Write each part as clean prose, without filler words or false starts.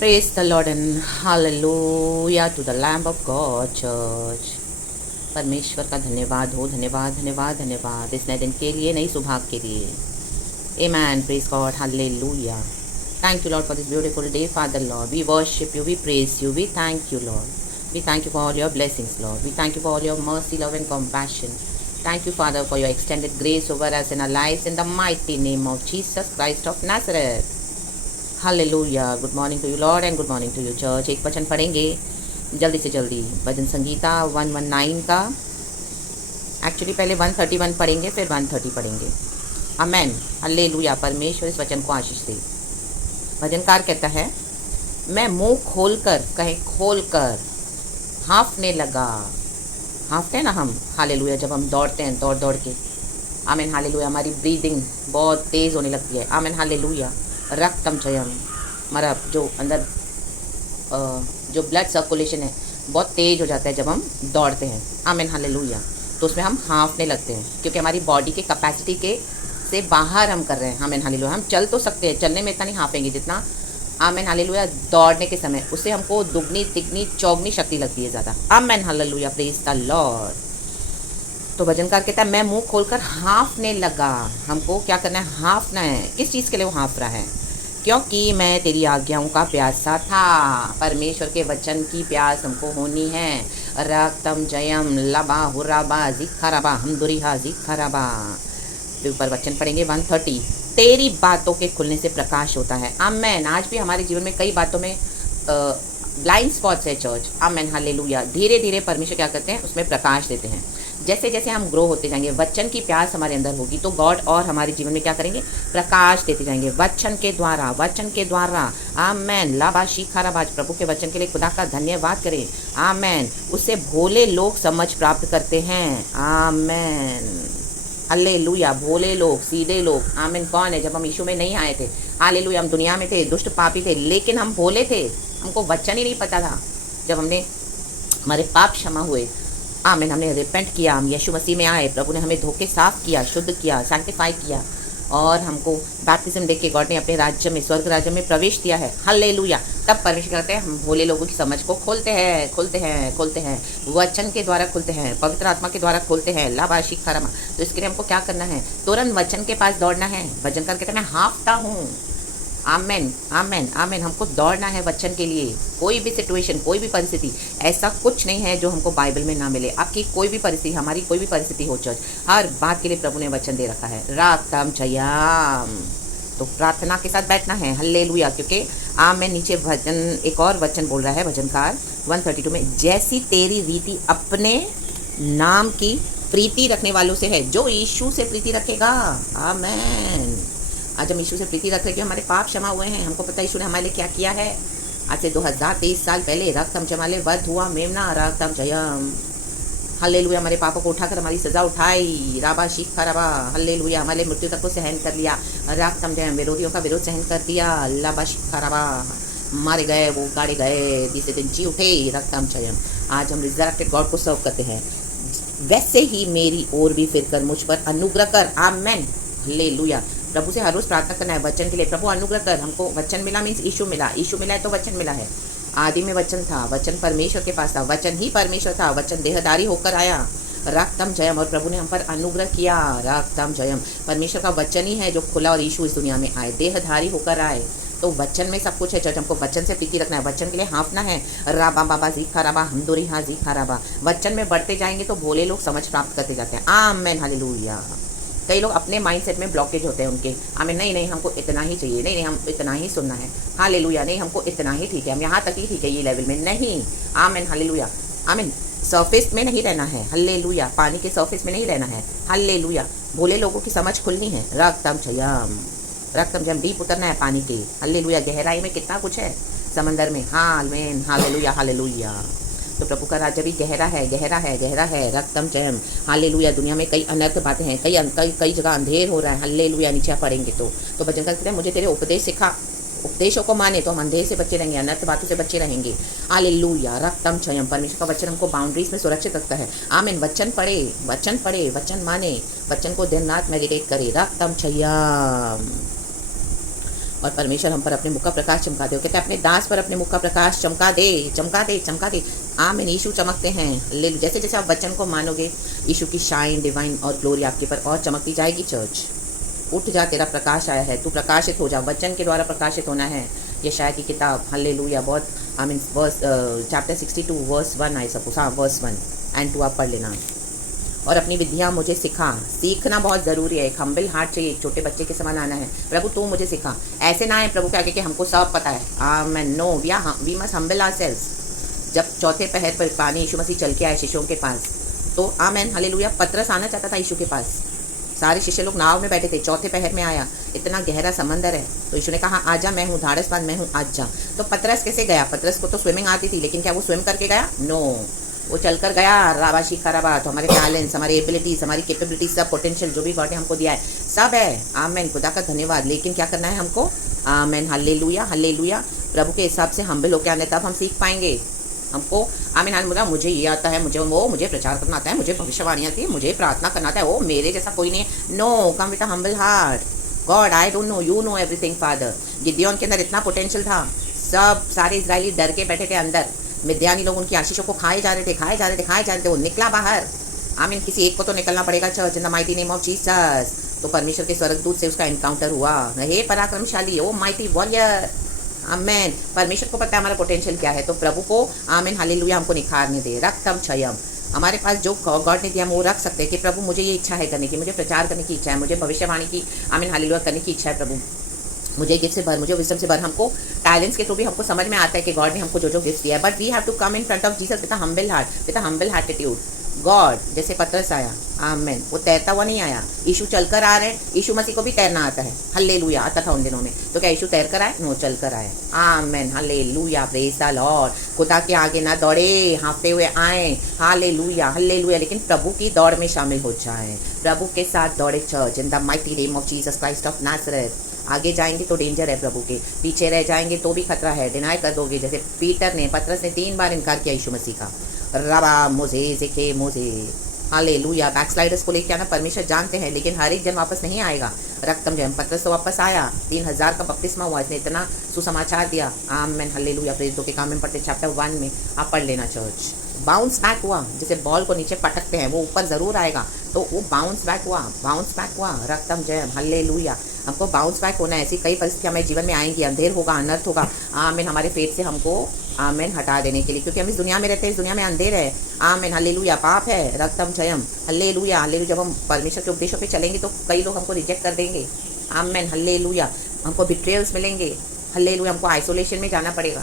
Praise the Lord and hallelujah to the Lamb of God, church. परमेश्वर का धन्यवाद हो, धन्यवाद धन्यवाद धन्यवाद इस नए दिन के लिए, नई सुबह के लिए. Amen. Praise God. Hallelujah. Thank you, Lord, for this beautiful day, Father, Lord. We worship you, we praise you, we thank you, Lord. We thank you for all your blessings, Lord. We thank you for all your mercy, love, and compassion. Thank you, Father, for your extended grace over us in our lives in the mighty name of Jesus Christ of Nazareth. Hallelujah. Good morning to you Lord and good morning to you church. एक वचन पढ़ेंगे जल्दी से जल्दी. भजन संगीता 119 का. Actually पहले 131 पढ़ेंगे, फिर 130 पढ़ेंगे. आमेन. हालेलुया. परमेश्वर इस वचन को आशीष दे. भजनकार कहता है, मैं मुंह खोलकर, कहे खोलकर, हाँफने लगा. हाँफते हैं ना हम, हालेलुया, जब हम दौड़ते हैं दौड़ दौड़ के. आमेन. हालेलुया. हमारी ब्रीदिंग बहुत तेज़ होने लगती है. आमेन. हालेलुया. रक्तम चयम, हमारा जो अंदर जो ब्लड सर्कुलेशन है बहुत तेज़ हो जाता है जब हम दौड़ते हैं. आमेन. हालेलुया. तो उसमें हम हाँफने लगते हैं क्योंकि हमारी बॉडी के कैपेसिटी के से बाहर हम कर रहे हैं. आमेन. हालेलुया. हम चल तो सकते हैं, चलने में इतना नहीं हाँफेंगे जितना आमेन. हालेलुया. दौड़ने के समय उससे हमको दुगनी तिगनी चौगनी शक्ति लगती है ज़्यादा. आमेन. हालेलुया. Praise the Lord. तो भजनकार कहता है, मैं मुंह खोलकर हाँफने लगा. हमको क्या करना है? हाँफना है. किस चीज़ के लिए वो हाँफ रहा है? क्योंकि मैं तेरी आज्ञाओं का प्यासा था. परमेश्वर के वचन की प्यास हमको होनी है. रक्तम जयम लबा हुराबा जिखराबा हमदुरिहा जिखराबा. तो ऊपर वचन पढ़ेंगे 130. तेरी बातों के खुलने से प्रकाश होता है. आमेन. आज भी हमारे जीवन में कई बातों में ब्लाइंड स्पॉट्स है चर्च. आमेन. हालेलुया. धीरे धीरे परमेश्वर क्या करते हैं? उसमें प्रकाश देते हैं. जैसे जैसे हम ग्रो होते जाएंगे, वचन की प्यास हमारे अंदर होगी तो गॉड और हमारे जीवन में क्या करेंगे? प्रकाश देते जाएंगे वचन के द्वारा, वचन के द्वारा. आमेन. लाबाशी खराबाज. प्रभु के वचन के लिए खुदा का धन्यवाद करें. आमेन. उससे भोले लोग समझ प्राप्त करते हैं. आमेन. हालेलुया. भोले लोग, सीधे लोग. आमेन. कौन है? जब हम यीशु में नहीं आए थे, हालेलुया, हम दुनिया में थे, दुष्ट पापी थे, लेकिन हम भोले थे. हमको वचन ही नहीं पता था. जब हमने हमारे पाप क्षमा हुए, आमेन, हमने रिपेंट किया, हम यीशु मसीह में आए, प्रभु ने हमें धोखे साफ किया, शुद्ध किया, सैंक्टिफाई किया और हमको बैप्टिज्म दे के गॉड ने अपने राज्य में, स्वर्ग राज्य में प्रवेश दिया है. हालेलुया. तब परमेश्वर कहते हैं, हम भोले लोगों की समझ को खोलते हैं, खोलते हैं, खोलते हैं. वचन के द्वारा खोलते हैं, पवित्र आत्मा के द्वारा खोलते हैं. लाबाशी खरमा. तो इसके लिए हमको क्या करना है? तुरंत वचन के पास दौड़ना है. वचनकार कहते हैं, मैं हाँफता हूँ. आमेन. आमेन. आमेन. हमको दौड़ना है वचन के लिए. कोई भी सिचुएशन, कोई भी परिस्थिति, ऐसा कुछ नहीं है जो हमको बाइबल में ना मिले. आपकी कोई भी परिस्थिति, हमारी कोई भी परिस्थिति हो चर्च, हर बात के लिए प्रभु ने वचन दे रखा है. रातम जयाम. तो प्रार्थना के साथ बैठना है. हल्लेलुया. क्योंकि आमेन. नीचे भजन, एक और वचन बोल रहा है भजनकार 132 में, जैसी तेरी रीति अपने नाम की प्रीति रखने वालों से है. जो यीशु से प्रीति रखेगा. आमेन. आज हम यीशु से प्रीति रख रहे कि हमारे पाप क्षमा हुए हैं. हमको पता है यीशु ने हमारे लिए क्या किया है. आज से 2023 साल पहले रक्तम जमाले वध हुआ मेमना रक्तम जयम. हल्लेलुया. हमारे पापों को उठाकर हमारी सजा उठाई. राबा शीख खराबा. हल्लेलुया. हमारे मृत्यु तक को सहन कर लिया. रक्तम जयम. विरोधियों का विरोध सहन कर दिया. लाबा शीख खराबा. मारे गए, वो गाड़े गए, तीसरे दिन जी उठे. रक्तम जयम. आज हम रिजरेक्टेड गॉड को सर्व करते हैं. वैसे ही मेरी ओर भी फिर कर मुझ पर अनुग्रह कर. आमेन. हल्लेलुया. प्रभु से हर रोज़ प्रार्थना करना है वचन के लिए. प्रभु अनुग्रह कर. हमको वचन मिला मीन्स यीशु मिला. यीशु मिला है तो वचन मिला है. आदि में वचन था, वचन परमेश्वर के पास था, वचन ही परमेश्वर था, वचन देहधारी होकर आया. राक्तम जयम. और प्रभु ने हम पर अनुग्रह किया. राक्तम जयम. परमेश्वर का वचन ही है जो खुला और यीशु इस दुनिया में आए, देहधारी होकर आए. तो वचन में सब कुछ है चर्च. हमको वचन से प्रीति रखना है, वचन के लिए हाँफना है. राबा बाबा जी खराबा हमदोरी हाँ जी खराबा. वचन में बढ़ते जाएंगे तो भोले लोग समझ प्राप्त करते जाते हैं. आमेन. हालेलुया. कई लोग अपने माइंडसेट में ब्लॉकेज होते हैं उनके. हमें नहीं नहीं हमको इतना ही चाहिए, नहीं नहीं हम इतना ही सुनना है. हालेलुया. नहीं हमको इतना ही ठीक है, हम यहाँ तक ही ठीक है, ये लेवल में नहीं. आमेन. हालेलुया. आमेन. सरफेस में नहीं रहना है. हल्लेलुया. पानी के सरफेस में नहीं रहना है. हल्लेलुया. भोले लोगों की समझ खुलनी है. रक्तम जयम. रक्तम जयम. डीप उतरना है पानी के. हल्लेलुया. गहराई में कितना कुछ है समंदर में. आमेन. हालेलुया. हालेलुया. तो प्रभु का राज्य भी गहरा है, गहरा है, गहरा है. रक्तम जयम. हालेलुया. दुनिया में कई अनर्थ बातें हैं, कई जगह अंधेर हो रहा है. हल्लेलुया. नीचे पढ़ेंगे तो भजन करते हैं, मुझे तेरे उपदेश सिखा. उपदेशों को माने तो हम अंधेर से बचे रहेंगे, अनर्थ बातों से बचे रहेंगे. हालेलुया. रक्तम जयम. परमेश्वर का वचन हमको बाउंड्रीज में सुरक्षित रखता है. आमीन. वचन पढ़े, वचन पढ़े, वचन माने, वचन को दिन रात मेडिटेट करे. रक्तम जयम. और परमेश्वर हम पर अपने मुख का प्रकाश चमका दे। कहते हैं अपने दास पर अपने मुख का प्रकाश चमका दे, चमका दे, चमका दे। आमीन। यीशु चमकते हैं। ले जैसे जैसे आप वचन को मानोगे, यीशु की शाइन, डिवाइन और ग्लोरी आपके पर और चमकती जाएगी। चर्च उठ जा, तेरा प्रकाश आया है, तू प्रकाशित हो जा। वचन के द्वारा प्रकाशित होना है। यशायाह की किताब, हालेलुया, बहुत आमीन, verse chapter 62 verse 1 I suppose, हाँ वर्स 1 एंड 2 आप पढ़ लेना। और अपनी विधियाँ मुझे सिखा। सीखना बहुत ज़रूरी है। एक हम्बल हार्ट चाहिए, एक छोटे बच्चे के समान आना है। प्रभु तू मुझे सिखा। ऐसे ना है प्रभु के आगे कि हमको सब पता है। आमीन। No, we must humble ourselves. जब चौथे पहर पर पानी यीशु मसीह चल के आए शिष्यों के पास, तो आमीन हालेलुया, पतरस आना चाहता था यीशु के पास। सारे शिष्य लोग नाव में बैठे थे, चौथे पहर में आया, इतना गहरा समंदर है। तो यीशु ने कहा आजा, मैं हूँ धाड़सबाज, मैं हूँ, आज जा। तो पतरस कैसे गया? पतरस को तो स्विमिंग आती थी, लेकिन क्या वो स्विम करके गया? नो, वो चल कर गया। राबाशी खराबा। तो हमारे टैलेंट्स, हमारी एबिलिटीज़, हमारी कैपेबिलिटीज, सब पोटेंशियल जो भी गॉड ने हमको दिया है, सब है। आमीन। खुदा का धन्यवाद। लेकिन क्या करना है हमको? आमीन हालेलुया, हालेलुया। प्रभु के हिसाब से हम्बल होकर आने, तब हम सीख पाएंगे। हमको आमीन हाल बोला, मुझे ये आता है, मुझे प्रचार करना आता है, मुझे भविष्यवाणी आती है, मुझे प्रार्थना करना आता है, ओ मेरे जैसा कोई नहीं है। No, come with a humble heart. God I don't know, you know everything father. Gideon के अंदर इतना पोटेंशियल था, सब सारे इजरायली डर के बैठे थे अंदर। मिद्यानी लोग उनकी आशीषों को खाए जा रहे थे। वो निकला बाहर। आमीन। किसी एक को तो निकलना पड़ेगा। Church in the mighty name of Jesus. तो परमेश्वर के स्वर्गदूत से उसका एनकाउंटर हुआ। हे पराक्रमशाली, ओ माइटी वॉरियर। आमीन। परमेश्वर को पता है हमारा पोटेंशियल क्या है, तो प्रभु को आमीन हालेलुया हमको निखारने दे। रक्तम क्षयम। हमारे पास जो गॉड ने दिया हम वो रख सकते हैं कि प्रभु मुझे ये इच्छा है करने की, मुझे प्रचार करने की इच्छा है, मुझे भविष्यवाणी की आमीन हालेलुया करने की इच्छा है। प्रभु मुझे गिफ्ट से भर, मुझे विजडम से भर। हमको टैलेंट्स के थ्रू भी हमको समझ में आता है कि गॉड ने हमको जो जो गिफ्ट दिया है, but we have to come in front of Jesus with a humble heart, with a humble attitude. God जैसे पतरस आया, आमीन, वो तैरता हुआ नहीं आया। यीशु चलकर आ रहे हैं। यीशु मसीह को भी तैरना आता है, हल्लेलुया, आता था उन दिनों में। तो क्या यीशु तैर कर आए? नो, चल कर आए। आमीन हल्लेलुया, प्रेज द लॉर्ड। खुदा के आगे ना दौड़े, हाँफते हुए आए, हालेलुया, हल्लेलुया, लेकिन प्रभु की दौड़ में शामिल हो जाए। प्रभु के साथ दौड़े। Church in the mighty name of Jesus Christ of Nazareth. आगे जाएंगे तो डेंजर है प्रभु के, पीछे रह जाएंगे तो भी खतरा है। डिनाई कर दोगे, जैसे पतरस ने 3 बार इनकार किया यीशु मसीह का। रबा मुझे जिखे मुझे, हालेलुया। बैकस्लाइडर्स को लेके आना परमेश्वर जानते हैं, लेकिन हर एक जन वापस नहीं आएगा। रक्तम जयम। पतरस तो वापस आया, 3000 का बपतिस्मा हुआ, इसने इतना सुसमाचार दिया। आमीन हालेलुया। प्रेरितों के काम में पढ़ते चैप्टर 1 में, आप पढ़ लेना। चर्च बाउंस बैक हुआ, जैसे बॉल को नीचे पटकते हैं, वो ऊपर ज़रूर आएगा, तो वो बाउंस बैक हुआ। रक्तम जयम, हालेलुया। हमको बाउंस बैक होना है। ऐसी कई परिस्थितियाँ हमारे जीवन में आएंगी, अंधेर होगा, अनर्थ होगा, आमीन, हमारे फेथ से हमको आमीन हटा देने के लिए, क्योंकि हम इस दुनिया में रहते हैं, इस दुनिया में अंधेर है। आमीन हालेलुया। पाप है, रक्तम जयम, हल्लेलुया, हल्लेलुया। जब हम परमेश्वर के उपदेशों पे चलेंगे तो कई लोग हमको रिजेक्ट कर देंगे। आमीन हालेलुया। हमको बिट्रेयल्स मिलेंगे, हल्लेलुया। हमको आइसोलेशन में जाना पड़ेगा,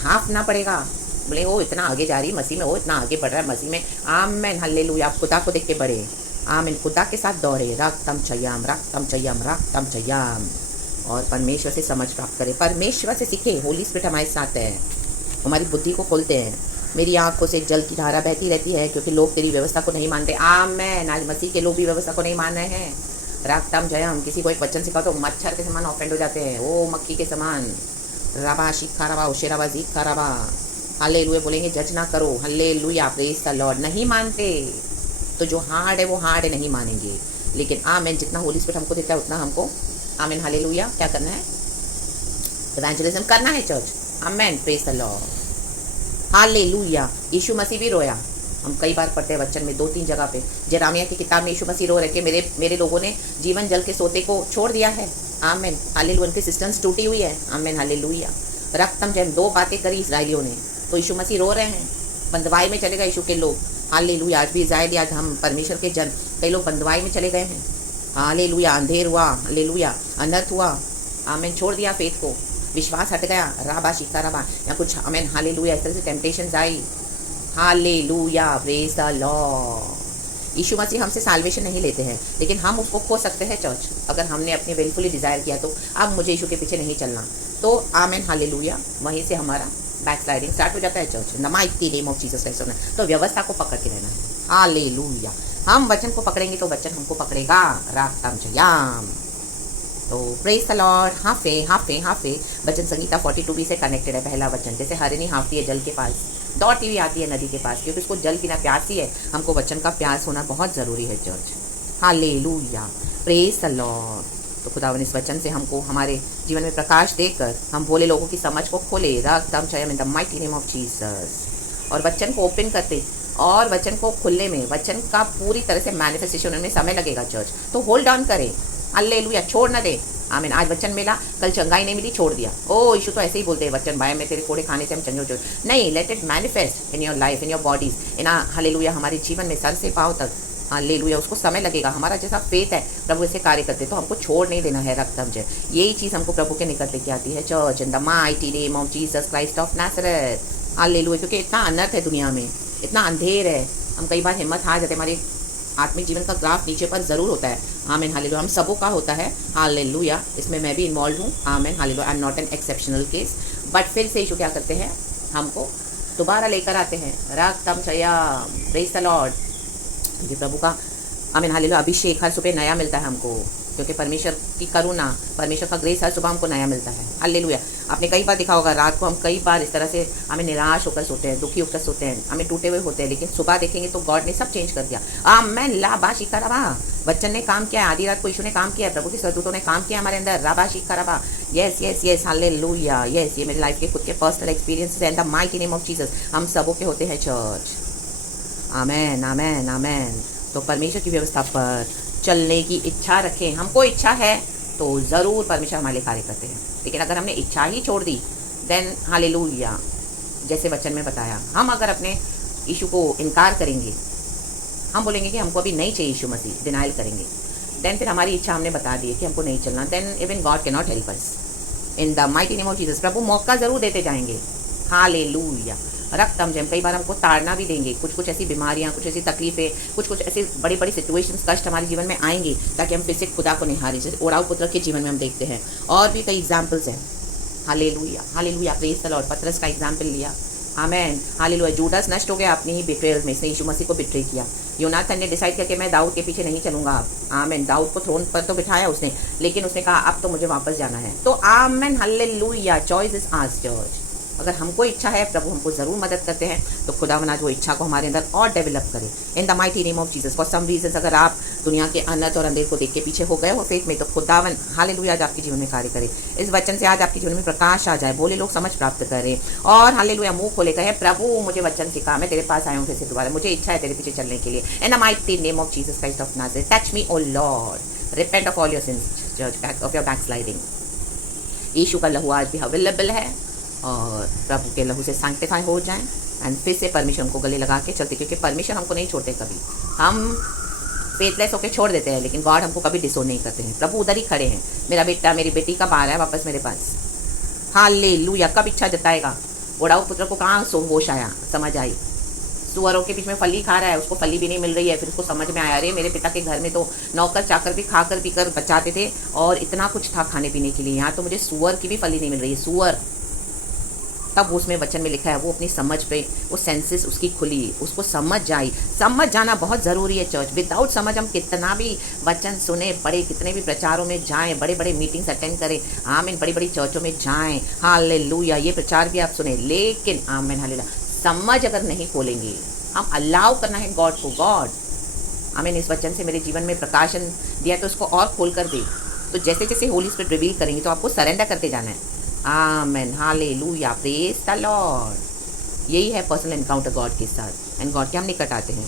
हाँफना पड़ेगा। बोले वो इतना आगे जा रही है मसीह में, वो इतना आगे बढ़ रहा है मसीह में। आमीन हालेलुया। आप खुदा को देख के बढ़े। आमीन। खुदा के साथ दौड़े। रक्तम चयम, रक्तम चयम, रक्तम चयम। और परमेश्वर से समझ प्राप्त करें, परमेश्वर से सीखे। होली स्पिरिट हमारे साथ है, हमारी बुद्धि को खोलते हैं। मेरी आंखों से जल की धारा बहती रहती है, क्योंकि लोग तेरी व्यवस्था को नहीं मानते। आमीन। आज मसीह के लोग भी व्यवस्था को नहीं मान रहे हैं। रक्तम जयम। किसी को एक वचन सिखाओ तो मच्छर के समान ऑफेंड हो जाते हैं, वो मक्खी के समान। रबा शिखा रबा, उशेराबा जीखा रबा, हल्लेलुया बोलेंगे, जज ना करो, हल्लेलुया, प्रेज द लॉर्ड। नहीं मानते तो जो हार्ड है वो हार्ड है, नहीं मानेंगे। लेकिन आमीन, जितना होली स्पिरिट हमको देता है उतना हमको आमीन हालेलुया क्या करना है? इवेंजलिज्म करना है। चर्च आमीन, प्रेज द लॉर्ड, हालेलुया। यीशु मसीह भी रोया। हम कई बार पढ़ते हैं वचन में, 2-3 जगह पे। जेरामिया की किताब में यीशु मसीह रो रहे कि मेरे लोगों ने जीवन जल के सोते को छोड़ दिया है। आमीन हालेलुया। उनकी सिस्टम्स टूटी हुई है। आमीन हालेलुया। रक्तम जैम। 2 बातें करी इसराइलियों ने, तो यीशु मसीह रो रहे हैं। बंदवाई में चले गए यीशु के लोग। हालेलुया। आज भी इज़राइल, आज हम परमेश्वर के जन, कई लोग बंदवाई में चले गए हैं। हालेलुया। अंधेर हुआ, हालेलुया, अनर्थ हुआ। आमीन। छोड़ दिया फेथ को, विश्वास हट गया। राबा शिका रबा या कुछ आमीन हालेलुया। इस तरह से टेम्पटेशंस आई। Hallelujah, praise the Lord. यीशु मसीह हमसे साल्वेशन नहीं लेते हैं, लेकिन हम उसको खो सकते हैं। चर्च अगर हमने अपने विलफुली डिज़ायर किया तो अब मुझे यीशु के पीछे नहीं चलना, तो आमीन हालेलुया, वहीं से हमारा बैकस्लाइडिंग स्टार्ट हो जाता है। Church the mighty name of Jesus Christ होना, तो व्यवस्था को पकड़ के रहना है। हालेलुया। हम वचन को पकड़ेंगे तो वचन हमको पकड़ेगा। राक्तम जयाम। तो प्रेज द लॉर्ड। हाफे वचन संगीता 42 भी से कनेक्टेड है। पहला वचन, जैसे हरिणी हाँफती है जल के पास, दौड़ती हुई आती है नदी के पास, क्योंकि उसको जल की ना प्यासी है। हमको वचन का प्यास होना बहुत ज़रूरी है। Church hallelujah, praise the Lord. तो खुदावन इस वचन से हमको हमारे जीवन में प्रकाश देकर हम भोले लोगों की समझ को खोले, रक्तम चयम in the mighty name of Jesus, और वचन को ओपन करते और वचन को खुलने में, वचन का पूरी तरह से मैनिफेस्टेशन में समय लगेगा चर्च। तो होल्ड ऑन करें, हालेलुया, छोड़ ना दे। आमीन। आज वचन मिला, कल चंगाई नहीं मिली, छोड़ दिया। ओ यीशु तो ऐसे ही बोलते हैं वचन, बाय में तेरे कोड़े खाने से हम चंगे हो जाए। नहीं, let it manifest in your life, in your bodies, in hallelujah, हमारे जीवन में सर से पाँव तक। हालेलुया, उसको समय लगेगा। हमारा जैसा फेथ है प्रभु ऐसे कार्य करते, तो हमको छोड़ नहीं देना है रक्तम जय। यही चीज़ हमको प्रभु के निकट लेके आती है church, in the mighty name of Jesus Christ of Nazareth. Hallelujah, क्योंकि इतना अनर्थ है दुनिया में, इतना अंधेर है, हम कई बार हिम्मत हार जाते, हमारे आत्मिक जीवन का ग्राफ नीचे पर ज़रूर होता है। आमीन हालेलुया, हम सबों का होता है। हालेलुया, इसमें मैं भी इन्वॉल्व हूँ। आमीन hallelujah, I am not an exceptional case. But फिर से यीशु क्या करते हैं, हमको दोबारा लेकर आते हैं। रक्तम चया, प्रेज द लॉर्ड, क्योंकि प्रभु का आमीन हालेलुया अभिषेक हर सुबह नया मिलता है हमको, क्योंकि परमेश्वर की करुणा, परमेश्वर का ग्रेस हर सुबह हमको नया मिलता है। हालेलुया, आपने कई बार देखा होगा रात को हम कई बार इस तरह से हमें निराश होकर सोते हैं, दुखी होकर सोते हैं, हमें टूटे हुए होते हैं, लेकिन सुबह देखेंगे तो गॉड ने सब चेंज कर दिया। आमेन, लाबा शिकारबा, बच्चन ने काम किया, आधी रात को यीशु ने काम किया, प्रभु के स्वर्गदूतों ने काम किया हमारे अंदर। राबा शिकारबा, yes yes yes, hallelujah, yes, ये मेरी लाइफ के खुद के personal experiences and the mighty name of Jesus, हम सबों के होते हैं चर्च। आमेन आमेन आमेन। तो परमेश्वर की व्यवस्था पर चलने की इच्छा रखें। हमको इच्छा है तो ज़रूर परमेश्वर हमारे लिए कार्य करते हैं, लेकिन अगर हमने इच्छा ही छोड़ दी, देन हालेलुया, जैसे वचन में बताया, हम अगर अपने यीशु को इनकार करेंगे, हम बोलेंगे कि हमको अभी नहीं चाहिए यीशु मसीह, डिनाइल करेंगे, देन फिर हमारी इच्छा हमने बता दी है कि हमको नहीं चलना, then even God can not help us in the mighty name of Jesus. प्रभु मौका ज़रूर देते जाएंगे। हालेलुया, रक्तम जैम, कई बार हमको ताड़ना भी देंगे, कुछ ऐसी बीमारियां, कुछ ऐसी तकलीफें, कुछ ऐसे बड़ी बड़ी सिचुएशंस, कष्ट हमारे जीवन में आएंगे, ताकि हम फिर से खुदा को निहारें। जैसे ओराव पुत्र के जीवन में हम देखते हैं, और भी कई एग्जाम्पल्स हैं। Hallelujah hallelujah, praise the Lord. पतरस का एग्जाम्पल लिया, आमेन हालेलुया। जूडास नष्ट हो गया अपनी ही बिट्रेयल में, इसने यीशु मसीह को बिट्रे किया। योनाथन ने डिसाइड किया कि मैं दाऊद के पीछे नहीं चलूंगा। आमेन, दाऊद को थ्रोन पर तो बिठाया उसने, लेकिन उसने कहा अब तो मुझे वापस जाना है। तो amen hallelujah, choice is ours church. अगर हमको इच्छा है, प्रभु हमको ज़रूर मदद करते हैं, तो खुदावन आज वो इच्छा को हमारे अंदर और डेवलप करे in the mighty name of Jesus. For some reason अगर आप दुनिया के अनर्थ और अंधेर को देख के पीछे हो गए हो फेथ में, तो खुदावन हालेलुया आज आपके जीवन में कार्य करे। इस वचन से आज आपके जीवन में प्रकाश आ जाए, भोले लोग समझ प्राप्त करें, और हालेलुया मुंह खोले कहे प्रभु मुझे वचन सिखा, मैं तेरे पास आया हूँ फिर से दोबारा, मुझे इच्छा है तेरे पीछे चलने के लिए। In the mighty name of Jesus Christ of Nazareth, touch me O Lord, repent of all your sins, church of your backsliding. यीशु का लहू आज भी अवेलेबल है, और प्रभु के लहू से सैंक्टिफाई हो जाएं, एंड फिर से परमेश्वर हमको गले लगा के चलते, क्योंकि परमेश्वर हमको नहीं छोड़ते कभी। हम फेथलेस होकर छोड़ देते हैं, लेकिन गॉड हमको कभी डिसोन नहीं करते हैं। प्रभु उधर ही खड़े हैं, मेरा बेटा मेरी बेटी कब आ रहा है वापस मेरे पास। हालेलुया, कब इच्छा जताएगा। ओढ़ाऊ पुत्र को कहाँ होश आया, समझ आई, सुअरों के बीच में फली खा रहा है, उसको फली भी नहीं मिल रही है, फिर उसको समझ में आया, अरे मेरे पिता के घर में तो नौकर चाकर भी खाकर पीकर बचाते थे, और इतना कुछ था खाने पीने के लिए, यहाँ तो मुझे सुअर की भी फली नहीं मिल रही है, सुअर। तब उसमें वचन में लिखा है, वो अपनी समझ पे, वो सेंसेस उसकी खुली, उसको समझ आई। समझ जाना बहुत ज़रूरी है चर्च। विदाउट समझ हम कितना भी वचन सुने, बड़े कितने भी प्रचारों में जाएं, बड़े बड़े मीटिंग्स अटेंड करें, आमीन, बड़ी बड़ी चर्चों में जाएं, हालेलुया, ये प्रचार भी आप सुने, लेकिन आमीन हालेलुया समझ अगर नहीं खोलेंगे, हम अलाउ करना है गॉड को, गॉड आमीन इस वचन से मेरे जीवन में प्रकाशन दिया, तो उसको और खोल कर दे। तो जैसे जैसे होली स्पिरिट रिवील करेंगे, तो आपको सरेंडर करते जाना है। Amen hallelujah, praise the Lord. यही है पर्सनल एनकाउंटर गॉड के साथ, एंड गॉड के हम निकट आते हैं।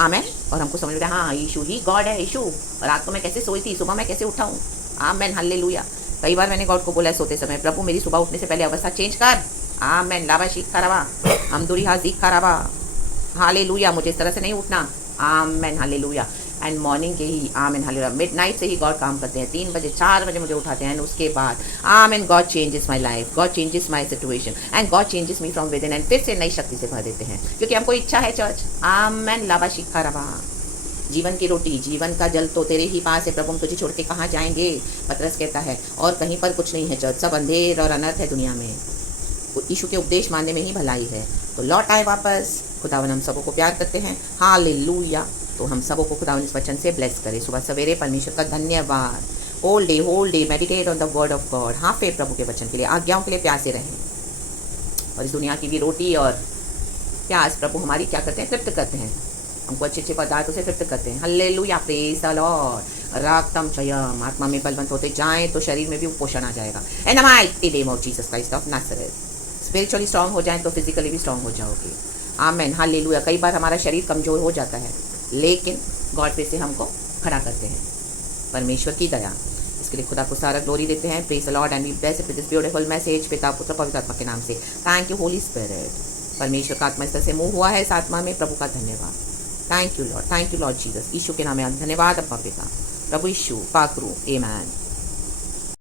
आमेन, और हमको समझ में आता है हाँ यीशु ही गॉड है। यीशु, और रात को मैं कैसे सोई थी, सुबह मैं कैसे उठा हूँ। आमेन हालेलुया। कई बार मैंने गॉड को बोला है सोते समय, प्रभु मेरी सुबह उठने से पहले अवस्था चेंज कर। आमेन, लावा शीख खराबा, हम दूरी हाजिक खराबा, हालेलुया, मुझे इस तरह से नहीं उठना। Amen hallelujah. एंड मॉर्निंग के ही आमेन हालेलुया, मिडनाइट से ही गॉड काम करते हैं, 3 बजे 4 बजे मुझे उठाते हैं, एंड उसके बाद amen God changes my life, God changes my situation, and God changes me from within, and फिर से नई शक्ति से भर देते हैं, क्योंकि हमको इच्छा है चर्च। आमेन, लावा शिखा रवा, जीवन की रोटी, जीवन का जल तो तेरे ही पास है प्रभु, हम तुझे छोड़ के कहाँ जाएंगे, पतरस कहता है, और कहीं पर कुछ नहीं है चर्च, सब अंधेर और अनर्थ है दुनिया में, यीशु के उपदेश मानने में ही भलाई है। तो लौट आए वापस, खुदावन हम सबों को प्यार करते हैं, हालेलुया। तो हम सबों को खुदावन इस वचन से ब्लेस करे। सुबह सवेरे परमेश्वर का धन्यवाद। Whole day meditate on the word of God. हाँ, फिर प्रभु के वचन के लिए, आज्ञाओं के लिए प्यासे रहें, और इस दुनिया की भी रोटी और प्यास प्रभु हमारी क्या करते हैं, तृप्त करते हैं। हमको अच्छे अच्छे पदार्थों से तृप्त करते हैं। Hallelujah, praise the Lord. रक्तम चयम, आत्मा में बलवंत होते जाएं तो शरीर में भी पोषण आ जाएगा। In the mighty name of Jesus Christ of Nazareth. Spiritually strong हो जाएं तो फिजिकली भी स्ट्रांग हो जाओगे। Amen, hallelujah. कई बार हमारा शरीर कमज़ोर हो जाता है, लेकिन गॉड फिर से हमको खड़ा करते हैं। परमेश्वर की दया, इसके लिए खुदा को सारा ग्लोरी देते हैं। Praise the Lord and we bless it with this beautiful message. पिता पुत्र पवित्र आत्मा के नाम से थैंक यू होली स्पिरिट। परमेश्वर का आत्मा इस तरह से मूव हुआ है इस आत्मा में। प्रभु का धन्यवाद। Thank you Lord Jesus. यीशु के नाम में धन्यवाद अब्बा पिता। प्रभु यीशु पाकरू, आमेन।